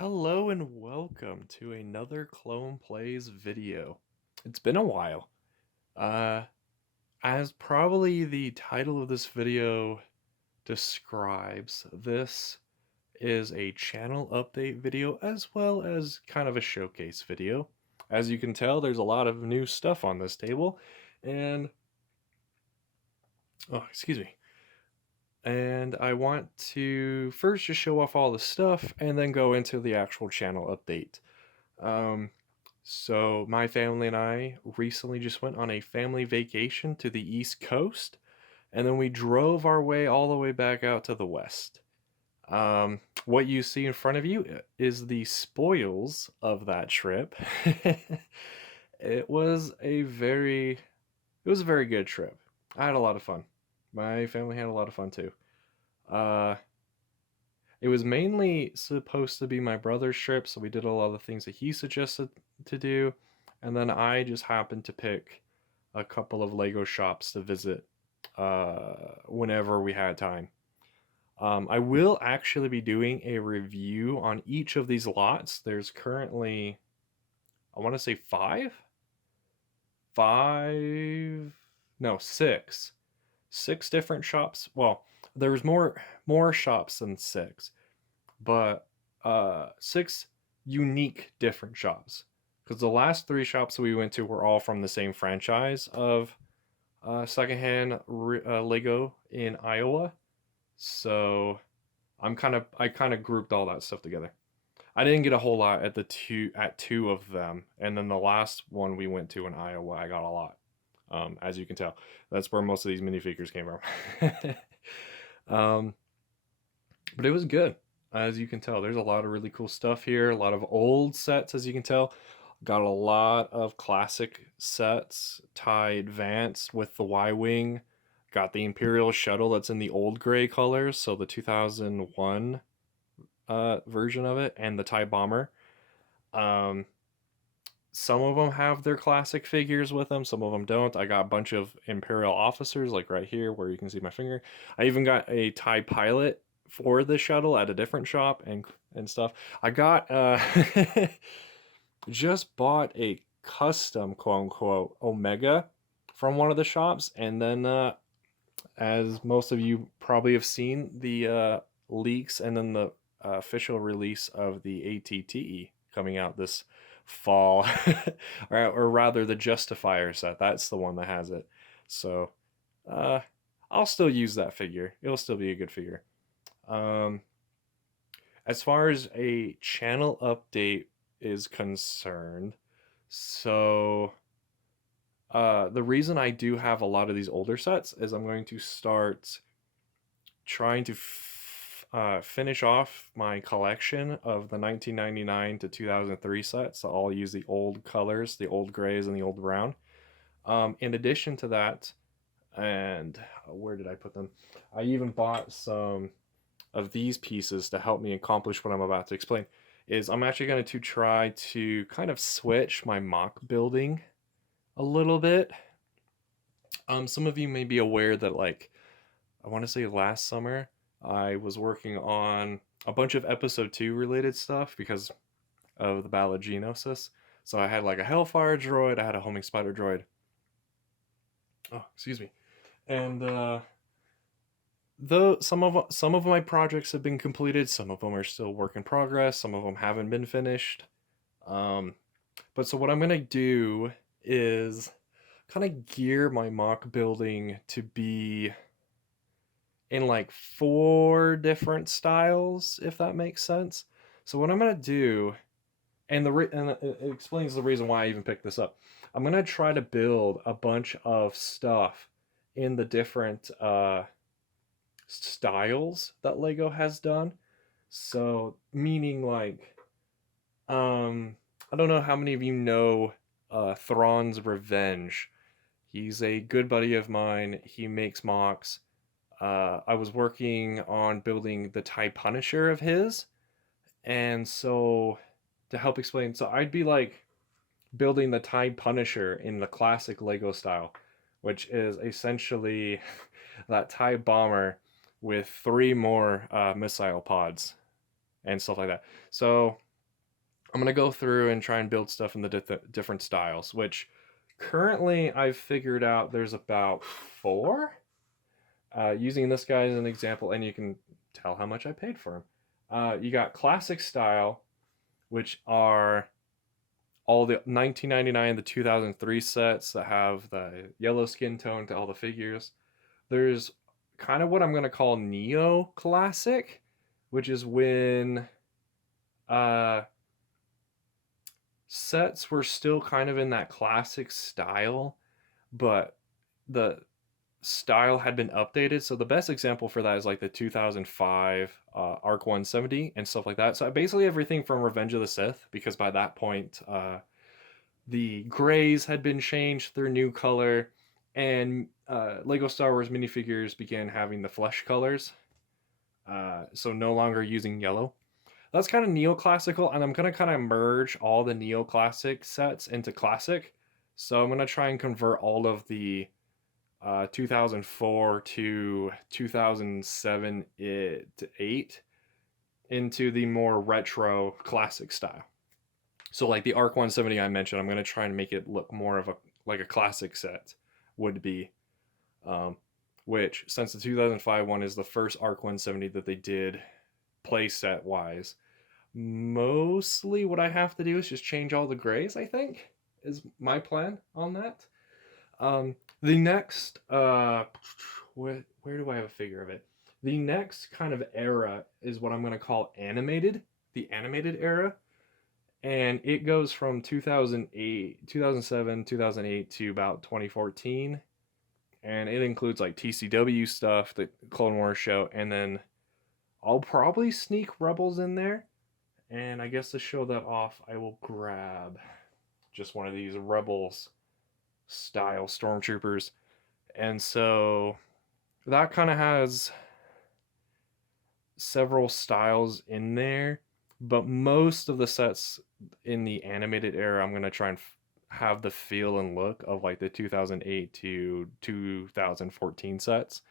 Hello and welcome to another Clone Plays video. It's been a while. Uh, as probably the title of this video describes, this is a channel update video as well as kind of a showcase video. As you can tell, there's a lot of new stuff on this table, and oh, excuse me. And I want to first just show off all the stuff and then go into the actual channel update. So my family and I recently just went on a family vacation to the East Coast, and then we drove our way all the way back out to the West. What you see in front of you is the spoils of that trip. It was a very good trip. I had a lot of fun. My family had a lot of fun too. Uh, it was mainly supposed to be my brother's trip, so we did a lot of the things that he suggested to do, and then I just happened to pick a couple of Lego shops to visit whenever we had time. I will actually be doing a review on each of these lots. There's currently, I want to say five, no, six different shops. Well, there's more shops than six, but six unique different shops. Because the last three shops we went to were all from the same franchise of secondhand Lego in Iowa. So I kind of grouped all that stuff together. I didn't get a whole lot at two of them, and then the last one we went to in Iowa, I got a lot. As you can tell, that's where most of these minifigures came from. um, but it was good. As you can tell, there's a lot of really cool stuff here. A lot of old sets, as you can tell. Got a lot of classic sets. TIE Advanced with the Y-Wing. Got the Imperial Shuttle that's in the old gray colors, so the 2001 version of it, and the TIE Bomber. Um, some of them have their classic figures with them, some of them don't. I got a bunch of Imperial officers, like right here where you can see my finger. I even got a TIE Pilot for the shuttle at a different shop and stuff. I got just bought a custom quote unquote Omega from one of the shops, and then as most of you probably have seen, the leaks and then the official release of the ATTE coming out this fall, or rather the Justifier set. That's the one that has it. So uh, I'll still use that figure. It'll still be a good figure. Um, as far as a channel update is concerned, so the reason I do have a lot of these older sets is I'm going to start trying to finish off my collection of the 1999 to 2003 sets. So I'll use the old colors, the old grays and the old brown. In addition to that, and where did I put them? I even bought some of these pieces to help me accomplish what I'm about to explain. Is I'm actually going to try to kind of switch my mock building a little bit. Some of you may be aware that, like, I want to say last summer, I was working on a bunch of episode 2 related stuff because of the Battle of Geonosis. So I had like a Hellfire droid, I had a homing spider droid. Oh, excuse me. And though some of my projects have been completed, some of them are still work in progress, some of them haven't been finished. But so what I'm gonna do is kind of gear my mock building to be in like 4 different styles, if that makes sense. So what I'm gonna do, and it explains the reason why I even picked this up. I'm gonna try to build a bunch of stuff in the different styles that Lego has done. So meaning like, I don't know how many of you know Thrawn's Revenge. He's a good buddy of mine. He makes mocks. I was working on building the TIE Punisher of his, and so to help explain, so I'd be like building the TIE Punisher in the classic Lego style, which is essentially that TIE bomber with 3 more missile pods and stuff like that. So I'm gonna go through and try and build stuff in the different styles, which currently I've figured out there's about four. Using this guy as an example, and you can tell how much I paid for him. You got classic style, which are all the 1999 the 2003 sets that have the yellow skin tone to all the figures. There's kind of what I'm going to call neo classic, which is when uh, sets were still kind of in that classic style, but the style had been updated. So the best example for that is like the 2005 Arc 170 and stuff like that. So basically everything from Revenge of the Sith, because by that point the grays had been changed their new color, and Lego Star Wars minifigures began having the flesh colors. So no longer using yellow. That's kind of neoclassical, and I'm gonna kind of merge all the neoclassic sets into classic. So I'm gonna try and convert all of the 2004 to 2007 to 8 into the more retro classic style. So like the Arc 170 I mentioned, I'm going to try and make it look more of a like a classic set would be, which since the 2005 one is the first Arc 170 that they did play set wise, mostly what I have to do is just change all the grays, I think, is my plan on that. The next, where do I have a figure of it? The next kind of era is what I'm going to call animated, the animated era. And it goes from 2008, 2007, 2008 to about 2014. And it includes like TCW stuff, the Clone Wars show, and then I'll probably sneak Rebels in there. And I guess to show that off, I will grab just one of these Rebels style stormtroopers. And so that kind of has several styles in there, but most of the sets in the animated era, I'm going to try and have the feel and look of like the 2008 to 2014 sets.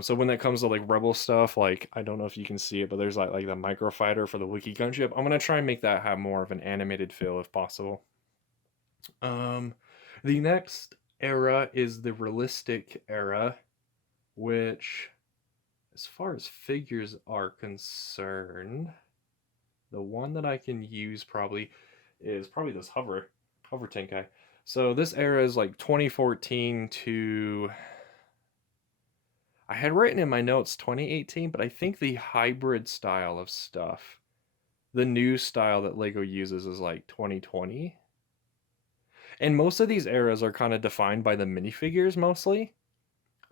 So when that comes to like Rebel stuff, like I don't know if you can see it, but there's like the microfighter for the Wookiee gunship. I'm gonna try and make that have more of an animated feel if possible. The next era is the realistic era, which, as far as figures are concerned, the one that I can use probably is probably this hover tank guy. So this era is like 2014 to, I had written in my notes 2018, but I think the hybrid style of stuff, the new style that Lego uses, is like 2020. And most of these eras are kind of defined by the minifigures mostly.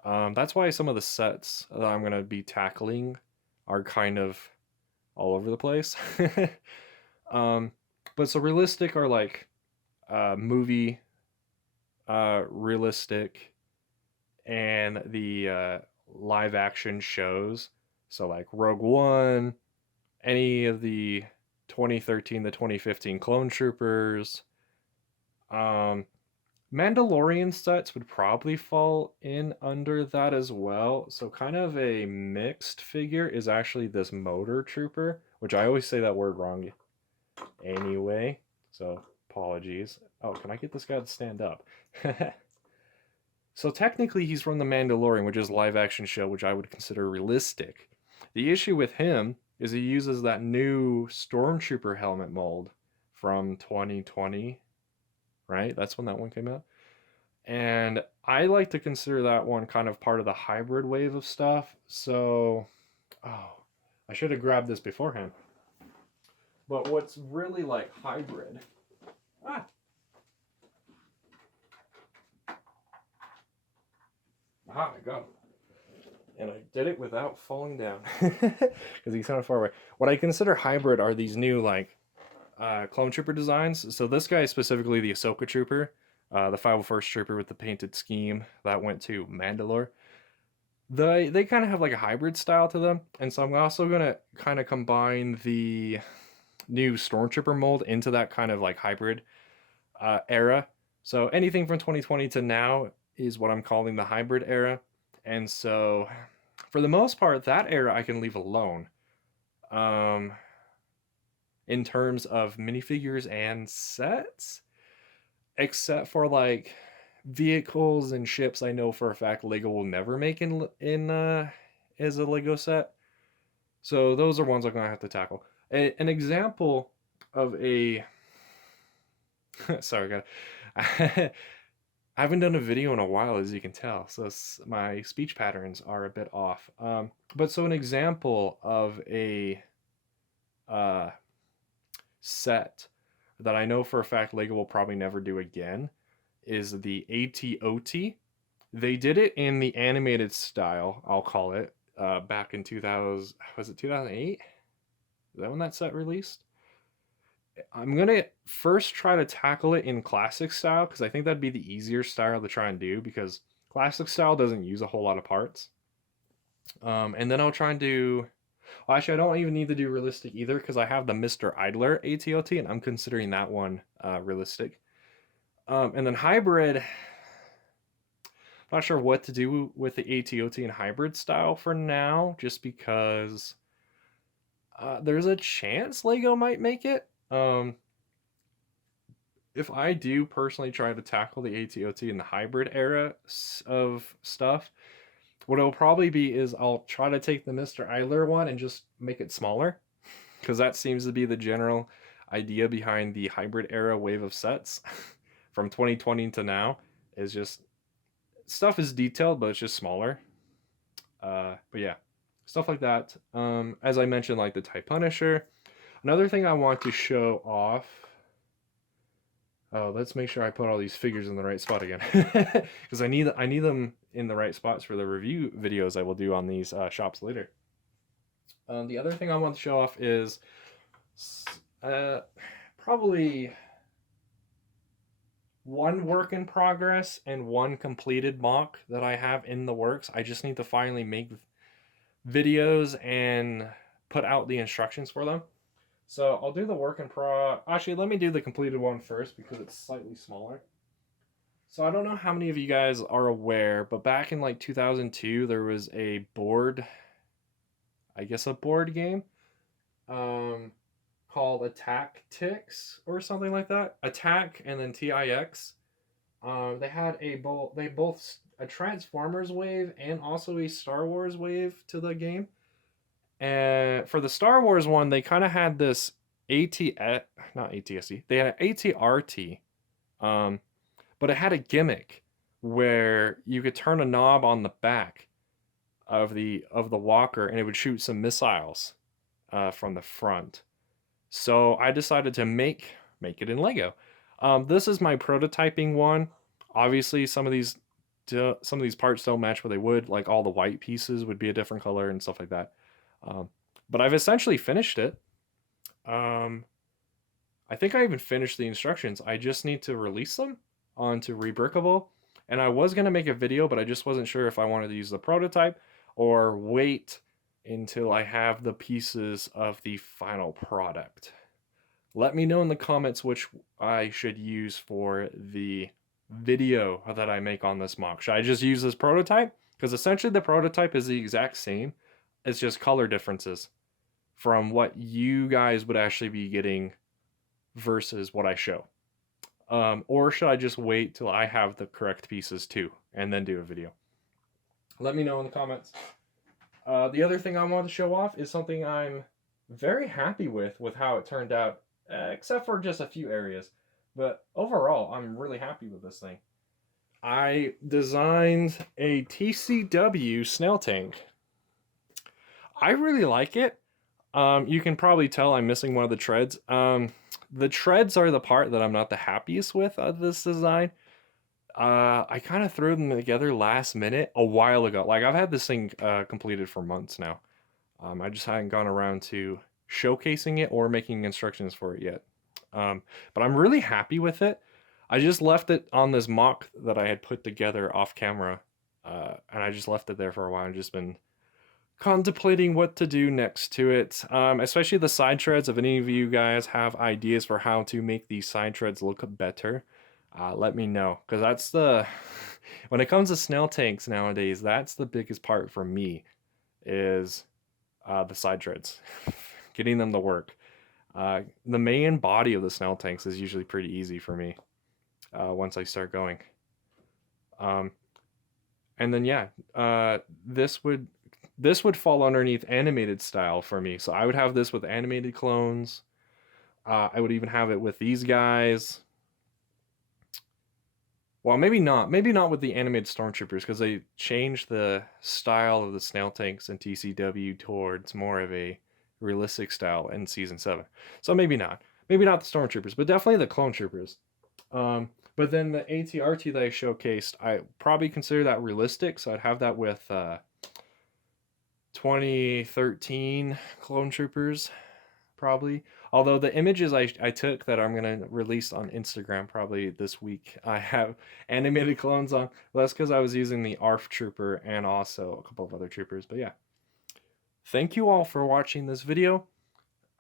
That's why some of the sets that I'm going to be tackling are kind of all over the place. But so realistic are like movie realistic, and the live action shows. So like Rogue One, any of the 2013 to 2015 Clone Troopers. Mandalorian sets would probably fall in under that as well. So kind of a mixed figure is actually this motor trooper, which I always say that word wrong anyway. So apologies. Oh, can I get this guy to stand up? So technically he's from the Mandalorian, which is a live action show, which I would consider realistic. The issue with him is he uses that new Stormtrooper helmet mold from 2020, right? That's when that one came out. And I like to consider that one kind of part of the hybrid wave of stuff. So, oh, I should have grabbed this beforehand. But what's really like hybrid? Ah. Ah, I got him. And I did it without falling down because he's kind of far away. What I consider hybrid are these new like clone trooper designs. So this guy is specifically the Ahsoka trooper, the 501st trooper with the painted scheme that went to Mandalore. They kind of have like a hybrid style to them, and so I'm also gonna kind of combine the new stormtrooper mold into that kind of like hybrid era. So anything from 2020 to now is what I'm calling the hybrid era. And so for the most part, that era I can leave alone. in terms of minifigures and sets, except for like vehicles and ships. I know for a fact Lego will never make in as a Lego set. So those are ones I'm gonna have to tackle. An example of a sorry, God. I haven't done a video in a while, as you can tell, so my speech patterns are a bit off. But so an example of a uh, set that I know for a fact Lego will probably never do again is the ATOT. They did it in the animated style, I'll call it, back in 2000. Was it 2008? Is that when that set released? I'm gonna first try to tackle it in classic style because I think that'd be the easier style to try and do because classic style doesn't use a whole lot of parts. And then I'll try and do. Well, actually, I don't even need to do realistic either because I have the Mr. Idler ATOT and I'm considering that one realistic. And then hybrid. I'm not sure what to do with the ATOT and hybrid style for now, just because there's a chance Lego might make it. If I do personally try to tackle the ATOT in the hybrid era of stuff, what it'll probably be is I'll try to take the Mr. Idler one and just make it smaller, because that seems to be the general idea behind the hybrid era wave of sets from 2020 to now. Is just stuff is detailed, but it's just smaller. But yeah, stuff like that. As I mentioned, like the TIE Punisher. Another thing I want to show off. Oh, let's make sure I put all these figures in the right spot again, because I need them in the right spots for the review videos I will do on these shops later. The other thing I want to show off is probably one work in progress and one completed mock that I have in the works. I just need to finally make videos and put out the instructions for them. So I'll do the work in Actually, let me do the completed one first because it's slightly smaller. So I don't know how many of you guys are aware, but back in like 2002, there was a board, I guess a board game, called Attack Tix or something like that. Attack and then TIX. They had they both a Transformers wave and also a Star Wars wave to the game. And for the Star Wars one, they kind of had this not ATSC. They had an ATRT, but it had a gimmick where you could turn a knob on the back of the walker, and it would shoot some missiles from the front. So I decided to make it in Lego. This is my prototyping one. Obviously, some of these parts don't match what they would. Like all the white pieces would be a different color and stuff like that. But I've essentially finished it. I think I even finished the instructions. I just need to release them onto Rebrickable. And I was going to make a video, but I just wasn't sure if I wanted to use the prototype or wait until I have the pieces of the final product. Let me know in the comments which I should use for the video that I make on this mock. Should I just use this prototype? Because essentially the prototype is the exact same. It's just color differences from what you guys would actually be getting versus what I show. Or should I just wait till I have the correct pieces too and then do a video? Let me know in the comments. The other thing I want to show off is something I'm very happy with how it turned out, except for just a few areas. But overall, I'm really happy with this thing. I designed a TCW snail tank. I really like it. You can probably tell I'm missing one of the treads. The treads are the part that I'm not the happiest with of this design. I kind of threw them together last minute a while ago. Like I've had this thing completed for months now. I just hadn't gone around to showcasing it or making instructions for it yet. But I'm really happy with it. I just left it on this mock that I had put together off camera. And I just left it there for a while and just been contemplating what to do next to it, especially the side treads. If any of you guys have ideas for how to make these side treads look better, let me know, because that's when it comes to snail tanks nowadays, that's the biggest part for me is the side treads, getting them to work. The main body of the snail tanks is usually pretty easy for me once I start going. Um, and then yeah, this would fall underneath animated style for me. So I would have this with animated clones. I would even have it with these guys. Well, maybe not. Maybe not with the animated stormtroopers because they changed the style of the snail tanks in TCW towards more of a realistic style in season 7. So maybe not. Maybe not the stormtroopers, but definitely the clone troopers. But then the ATRT that I showcased, I probably consider that realistic. So I'd have that with 2013 clone troopers, probably. Although the images I took that I'm going to release on Instagram probably this week, I have animated clones on. Well, that's because I was using the ARF trooper and also a couple of other troopers. But yeah, thank you all for watching this video.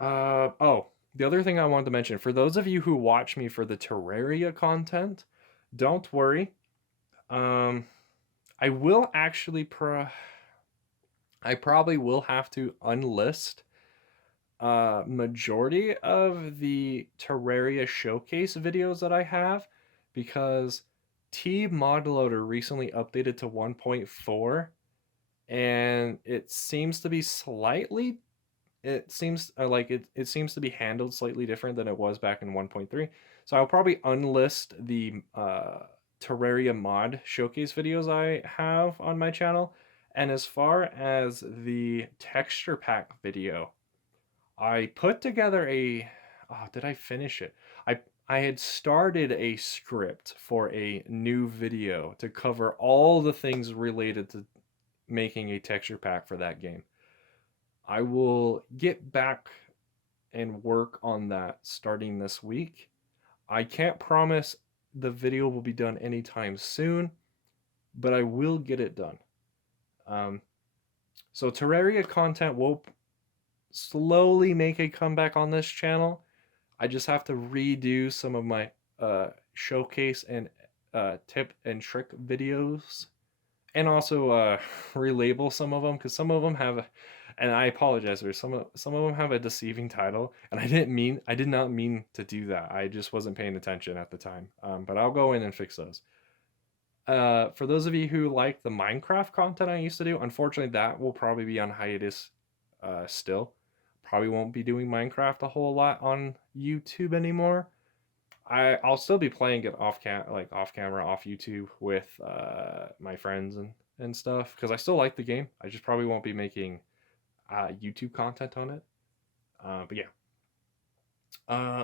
Oh, the other thing I wanted to mention, for those of you who watch me for the Terraria content, don't worry. I will actually I probably will have to unlist majority of the Terraria showcase videos that I have because TModLoader recently updated to 1.4 and it seems to be slightly it seems like it seems to be handled slightly different than it was back in 1.3. So I'll probably unlist the Terraria mod showcase videos I have on my channel. And as far as the texture pack video, I put together a did I finish it? I had started a script for a new video to cover all the things related to making a texture pack for that game. I will get back and work on that starting this week. I can't promise the video will be done anytime soon, but I will get it done. So Terraria content will slowly make a comeback on this channel. I just have to redo some of my showcase and tip and trick videos, and also relabel some of them because some of them have, and I apologize for some of them have a deceiving title, and I did not mean to do that. I just wasn't paying attention at the time. But I'll go in and fix those. For those of you who like the Minecraft content I used to do, unfortunately that will probably be on hiatus still. Probably won't be doing Minecraft a whole lot on YouTube anymore. I'll still be playing it off camera, off YouTube with my friends and stuff because I still like the game. I just probably won't be making YouTube content on it. But yeah.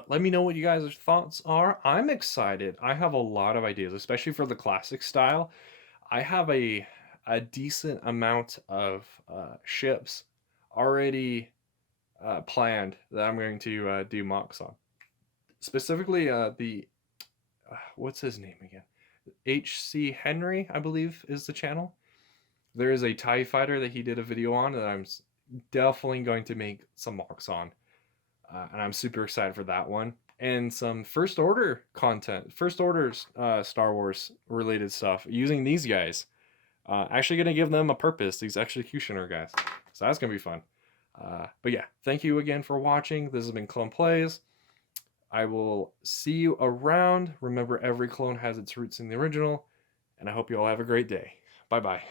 Let me know what you guys' thoughts are. I'm excited. I have a lot of ideas, especially for the classic style. I have a decent amount of ships already planned that I'm going to do mocks on. Specifically, the what's his name again? HC Henry, I believe, is the channel. There is a TIE fighter that he did a video on that I'm definitely going to make some mocks on. And I'm super excited for that one. And some First Order content, First Order Star Wars related stuff using these guys. Actually going to give them a purpose, these executioner guys. So that's going to be fun. But yeah, thank you again for watching. This has been Clone Plays. I will see you around. Remember, every clone has its roots in the original. And I hope you all have a great day. Bye-bye.